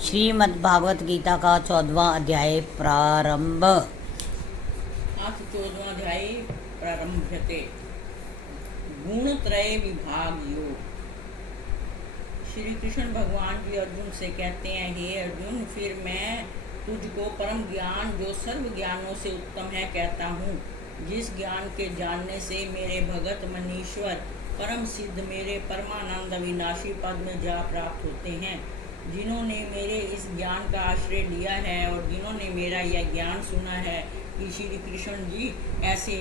श्रीमद्भागवत गीता का 14वां अध्याय प्रारंभ। अथ 14वां अध्याय प्रारंभ्यते। गुणत्रय विभाग योग। श्री कृष्ण भगवान जी अर्जुन से कहते हैं, हे अर्जुन, फिर मैं तुझको परम ज्ञान जो सर्व ज्ञानों से उत्तम है कहता हूँ, जिस ज्ञान के जानने से मेरे भगत मनीश्वर परम सिद्ध मेरे परमानंद अविनाशी पद में जा प्राप्त होते हैं। जिन्होंने मेरे इस ज्ञान का आश्रय लिया है और जिन्होंने मेरा यह ज्ञान सुना है कि श्री कृष्ण जी ऐसे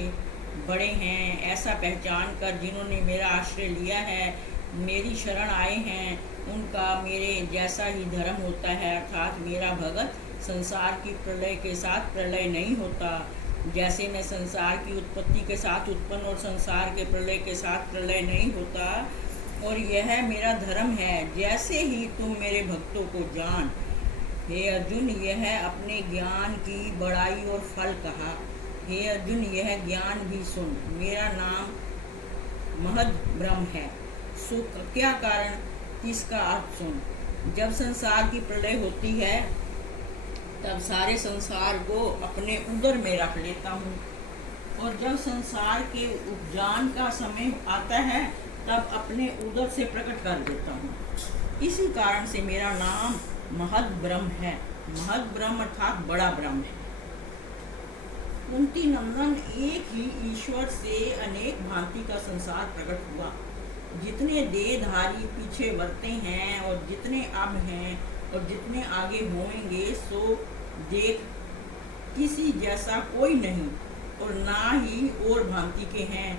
बड़े हैं, ऐसा पहचान कर जिन्होंने मेरा आश्रय लिया है, मेरी शरण आए हैं, उनका मेरे जैसा ही धर्म होता है। अर्थात मेरा भगत संसार की प्रलय के साथ प्रलय नहीं होता। जैसे मैं संसार की उत्पत्ति के साथ उत्पन्न और संसार के प्रलय के साथ प्रलय नहीं होता, और यह मेरा धर्म है। जैसे ही तुम मेरे भक्तों को जान, हे अर्जुन, यह अपने ज्ञान की बड़ाई और फल कहा। हे अर्जुन, यह ज्ञान भी सुन। मेरा नाम महद ब्रह्म है। सो क्या कारण, इसका अर्थ सुन। जब संसार की प्रलय होती है तब सारे संसार को अपने उदर में रख लेता हूँ, और जब संसार के उपजान का समय आता है तब अपने उदर से प्रकट कर देता हूँ। इसी कारण से मेरा नाम महद ब्रह्म है। महद ब्रह्म अर्थात बड़ा ब्रह्म है। कुंती नंदन, एक ही ईश्वर से अनेक भांति का संसार प्रकट हुआ। जितने देहधारी पीछे बढ़ते हैं और जितने अब हैं और जितने आगे होंगे, सो देख किसी जैसा कोई नहीं, और ना ही और भांति के हैं।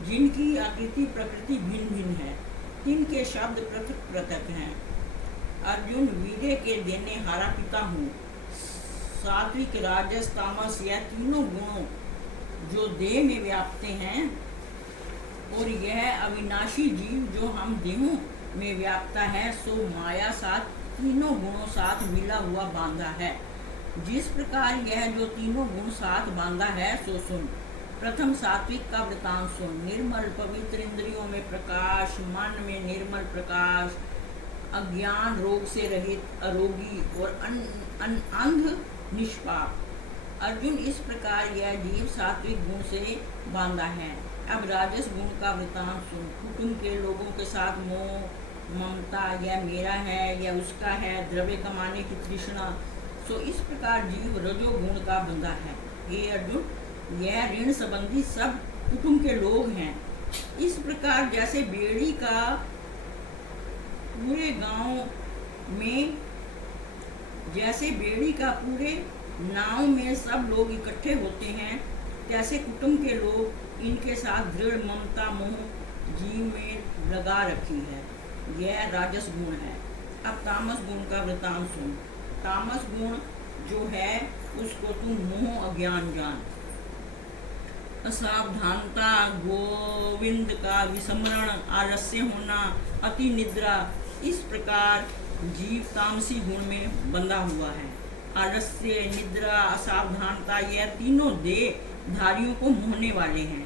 जिनकी आकृति प्रकृति भिन्न भिन्न है, तिनके शब्द पृथक पृथक हैं। अर्जुन, वीर्य के देने हारा पिता हूँ। सात्विक राजस तामस यह तीनों गुणों जो देह में व्याप्ते हैं, और यह अविनाशी जीव जो हम देहों में व्याप्ता है, सो माया साथ तीनों गुणों साथ मिला हुआ बांधा है। जिस प्रकार यह जो तीनों गुण साथ बांधा है, सो सुन। प्रथम सात्विक का वृतांत सुन। निर्मल पवित्र, इंद्रियों में प्रकाश, मन में निर्मल प्रकाश, अज्ञान रोग से रहित, अरोगी और अंध निष्पाप। अर्जुन, इस प्रकार यह जीव सात्विक गुण से बांधा है। अब राजस गुण का वृतांत सुन। कुटुंब के लोगों के साथ मोह, ममता, यह मेरा है, यह उसका है, द्रव्य कमाने की तृष्णा, सो इस प्रकार जीव रजोगुण का बंधा है। हे अर्जुन, यह ऋण संबंधी सब कुटुंब के लोग हैं। इस प्रकार जैसे बेड़ी का पूरे गांव में, जैसे बेड़ी का पूरे नाव में सब लोग इकट्ठे होते हैं, तैसे कुटुंब के लोग इनके साथ दृढ़ ममता मोह जीव में लगा रखी है। यह राजस गुण है। अब तामस गुण का वृतांत सुन। तामस गुण जो है उसको तुम मोह अज्ञान जान। असावधानता, गोविंद का विस्मरण, आलस्य होना, अति निद्रा, इस प्रकार जीव तामसी गुण में बंधा हुआ है। आलस्य, निद्रा, असावधानता, यह तीनों देह धारियों को मोहने वाले हैं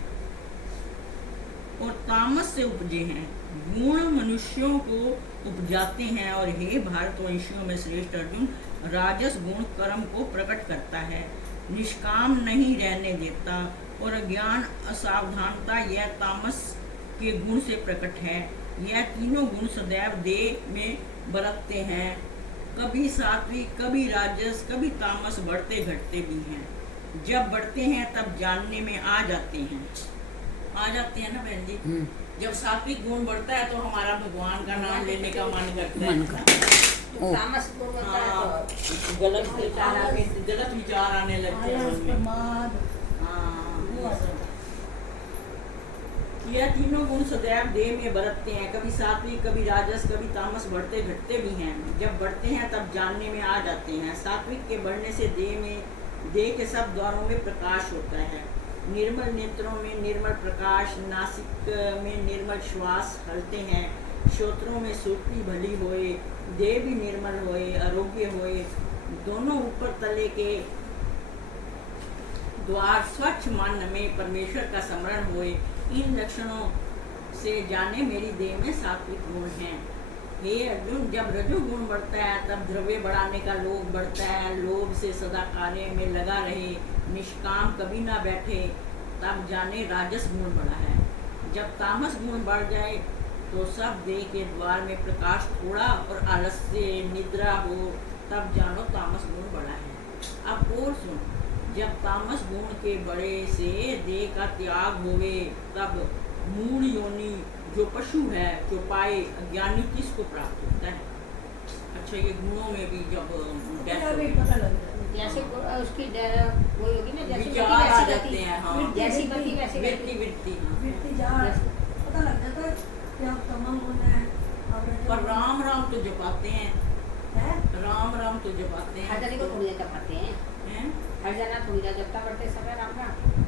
और तामस से उपजे हैं। गुण मनुष्यों को उपजाते हैं, और हे भारतवंशियों में श्रेष्ठ अर्जुन, राजस गुण कर्म को प्रकट करता है, निष्काम नहीं रहने देता, और अज्ञान असावधानता यह तामस के गुण से प्रकट है। यह तीनों गुण सदैव देह में बरतते हैं, कभी सात्विक, कभी राजस, कभी तामस, बढ़ते घटते भी हैं। जब बढ़ते हैं तब जानने में आ जाते हैं ना बहन जी। जब सात्विक गुण बढ़ता है तो हमारा भगवान का नाम लेने का मन करता है। तामस गुण बढ़ता है तो गलत विचार आने लगते हैं। यह तीनों गुण सदैव देह में बरतते हैं, कभी सात्विक, कभी राजस, कभी तामस, बढ़ते घटते भी हैं। जब बढ़ते हैं तब जानने में आ जाते हैं। सात्विक के बढ़ने से देह के सब द्वारों में प्रकाश होता है। निर्मल नेत्रों में निर्मल प्रकाश, नासिक में निर्मल श्वास हलते हैं, श्रोत्रों में सुक्ति भली होए, देह भी निर्मल होए, आरोग्य होए, दोनों ऊपर तले के द्वार स्वच्छ मन में परमेश्वर का स्मरण होए। इन लक्षणों से जाने मेरी देह में सात्विक गुण हैं। हे अर्जुन, जब रजोगुण बढ़ता है तब द्रव्य बढ़ाने का लोभ बढ़ता है। लोभ से सदा कार्य में लगा रहे, निष्काम कभी ना बैठे, तब जाने राजस गुण बढ़ा है। जब तामस गुण बढ़ जाए तो सब देह के द्वार में प्रकाश थोड़ा और आलस्य निद्रा हो, तब जानो तामस गुण बढ़ा है। अब और सुन, जब तामस गुण के बड़े से देह का त्याग होवे, तब मूल योनि जो पशु है जो पाए, अज्ञानी किसको प्राप्त होता है। अच्छा, ये गुणों में भी जब पता लग जाता है। जैसे उसकी वो होगी ना, जैसी विचार आ वैसी जाते गति, हैं। हाँ, जैसी गति वैसी वृत्ति गति। वृत्ति। हाँ। व्यक्ति जहाँ पता लग जाता है कि आप तमाम होना है। पर राम राम तो जपाते हैं, है राम राम तो जपाते हैं। हर जने को थोड़ी देर पाते हैं, हैं? हर जना थोड़ी देर जपता करते समय राम राम।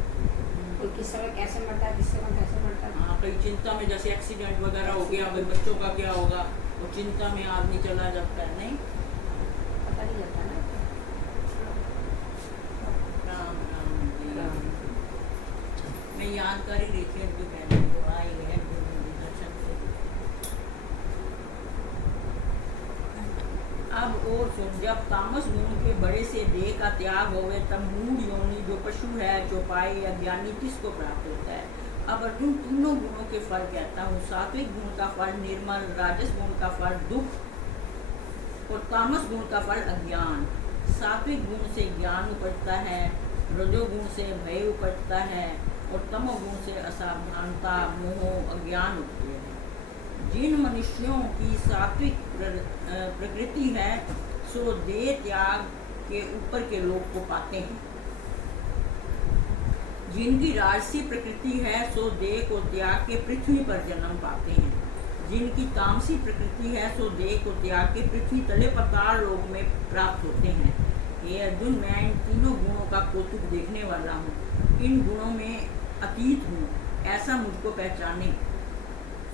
कोई किस समय कैसे मरता है, किस समय कैसे मरता है। हाँ, कई चिंता में, जैसे एक्सीडेंट वगैरह हो गया, भाई बच्चों का क्या होगा, वो चिंता में आदमी चला जाता है। नहीं, पता नहीं लगता ना। राम राम जी। मैं याद कर ही रही थी उनको कहने को, आई है दर्शन से। अब और सुन, जब तामस गुण के बड़े से देह का त्याग होवे, तब मूढ़ योनि जो पशु है जो पाए, अज्ञानी किसको प्राप्त होता है। अब अर्जुन, तीनों गुणों के फल कहता हूँ। सात्विक गुण का फल निर्मल, राजस गुण का फल दुख और तामस गुण का फल अज्ञान। सात्विक गुण से ज्ञान उपजता है, रजोगुण से भय उपजता है और तमोगुण से असावधानता, मोह, अज्ञान उपजते हैं। जिन मनुष्यों की सात्विक प्रकृति है, सो देह त्याग के ऊपर के लोक को पाते हैं। जिनकी राजसी प्रकृति है, सो देह को त्याग के पृथ्वी पर जन्म पाते हैं। जिनकी तामसी प्रकृति है, सो देह को त्याग के पृथ्वी तले पाताल लोक में प्राप्त होते हैं। हे अर्जुन, मैं इन तीनों गुणों का कौतुक देखने वाला हूँ, इन गुणों में अतीत हूँ, ऐसा मुझको पहचाने,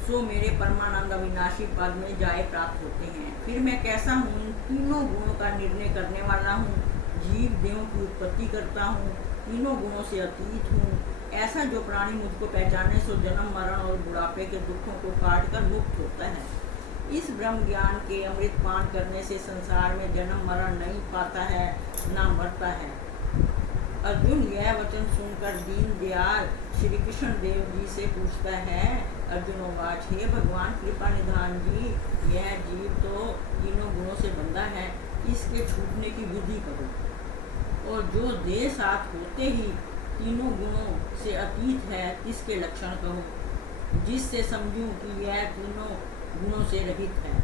सो मेरे परमानंद अविनाशी पद में जाए प्राप्त होते हैं। फिर मैं कैसा हूँ, तीनों गुणों का निर्णय करने वाला हूँ, जीव देहों की उत्पत्ति करता हूँ, तीनों गुणों से अतीत हूँ। ऐसा जो प्राणी मुझको पहचाने, सो जन्म मरण और बुढ़ापे के दुखों को काट कर मुक्त होता है। इस ब्रह्म ज्ञान के अमृत पान करने से संसार में जन्म मरण नहीं पाता है, ना मरता है। अर्जुन, यह वचन सुनकर दीन दयाल श्री कृष्ण देव जी से पूछता है। अर्जुन उवाच, हे भगवान कृपा निधान जी, यह जीव तो तीनों गुणों से बंधा है, इसके छूटने की विधि करो। और जो देह साथ होते ही तीनों गुणों से अतीत है, इसके लक्षण कहो, जिससे समझूं कि यह तीनों गुणों से रहित है।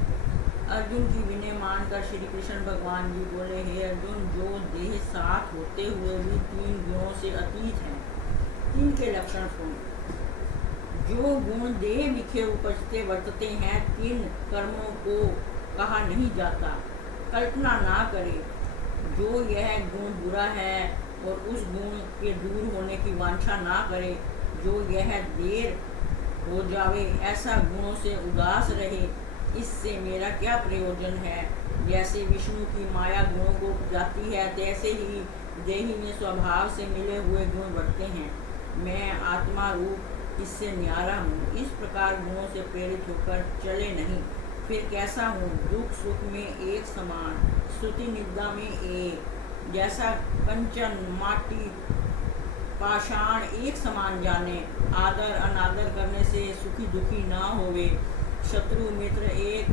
अर्जुन की विनय मानकर श्री कृष्ण भगवान जी बोले, हे अर्जुन, जो देह साथ होते हुए भी तीन गुणों से अतीत है, तीन के लक्षण सुन। जो गुण देह विखे उपजते वर्तते हैं, तीन कर्मों को कहा नहीं जाता, कल्पना ना करे। जो यह गुण बुरा है और उस गुण के दूर होने की वांछा ना करे, जो यह देर हो जावे, ऐसा गुणों से उदास रहे, इससे मेरा क्या प्रयोजन है। जैसे विष्णु की माया गुणों को उपजाती है, तैसे ही देही में स्वभाव से मिले हुए गुण बढ़ते हैं। मैं आत्मा रूप इससे न्यारा हूँ, इस प्रकार गुणों से प्रेरित होकर चले नहीं। फिर कैसा हूँ, दुख सुख में एक समान, स्तुति निंदा में एक, जैसा कंचन माटी पाषाण एक समान जाने। आदर अनादर करने से सुखी दुखी ना होवे, शत्रु मित्र एक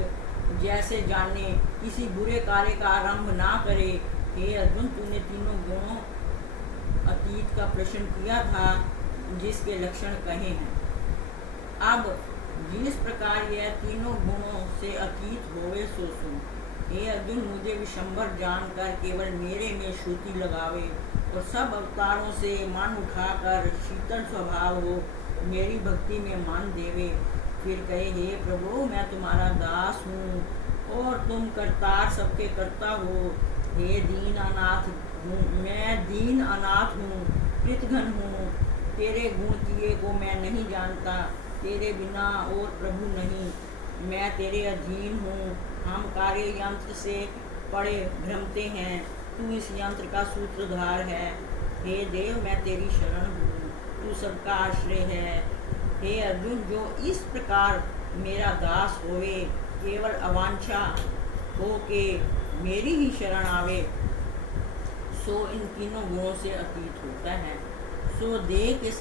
जैसे जाने, किसी बुरे कार्य का आरंभ ना करे। हे अर्जुन, तूने तीनों गुणों अतीत का प्रश्न किया था, जिसके लक्षण कहे हैं। अब जिस प्रकार यह तीनों गुणों से अतीत होवे, सो सुन। हे अर्जुन, मुझे विशंबर जानकर केवल मेरे में श्रुति लगावे और सब अवतारों से मन उठाकर शीतल स्वभाव हो, मेरी भक्ति में मन देवे। फिर कहे, हे प्रभु, मैं तुम्हारा दास हूँ और तुम करतार सबके करता हो। हे दीन अनाथ हूँ, मैं दीन अनाथ हूँ, कृतघ्न हूँ, तेरे गुण किए को मैं नहीं जानता, तेरे बिना और प्रभु नहीं, मैं तेरे अधीन हूँ। हम कार्य यंत्र से पड़े भ्रमते हैं, तू इस यंत्र का सूत्रधार है। हे देव, मैं तेरी शरण हूँ, तू सबका आश्रय है। हे अर्जुन, जो इस प्रकार मेरा दास होवे, केवल अवांछा हो के मेरी ही शरण आवे, सो इन तीनों गुणों से अतीत होता है। सो देह के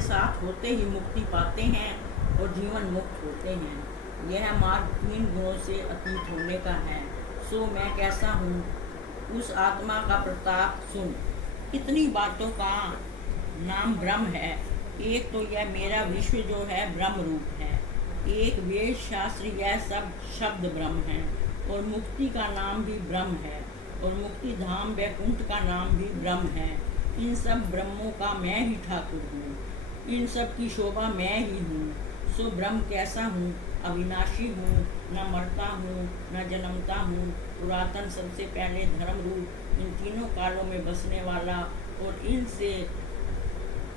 साथ होते ही मुक्ति पाते हैं और जीवन मुक्त होते हैं। यह मार्ग 3 गुणों से अतीत होने का है। सो मैं कैसा हूँ, उस आत्मा का प्रताप सुन। कितनी बातों का नाम ब्रह्म है। एक तो यह मेरा विश्व जो है ब्रह्म रूप है, एक वेद शास्त्र यह सब शब्द ब्रह्म है, और मुक्ति का नाम भी ब्रह्म है, और मुक्ति धाम वैकुंठ का नाम भी ब्रह्म है। इन सब ब्रह्मों का मैं ही ठाकुर हूँ, इन सब की शोभा मैं ही हूँ। सो ब्रह्म कैसा हूँ, अविनाशी हूँ, न मरता हूँ न जन्मता हूँ, पुरातन सबसे पहले धर्म रूप, इन तीनों कालों में बसने वाला, और इनसे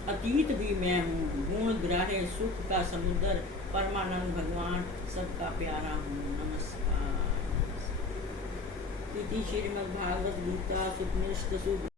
अतीत भी मैं हूँ। गुण ग्राह्य सुख का समुद्र, परमानंद भगवान सबका प्यारा हूँ। नमस्कार। इति श्रीमद्भागवत गीता उपनिषद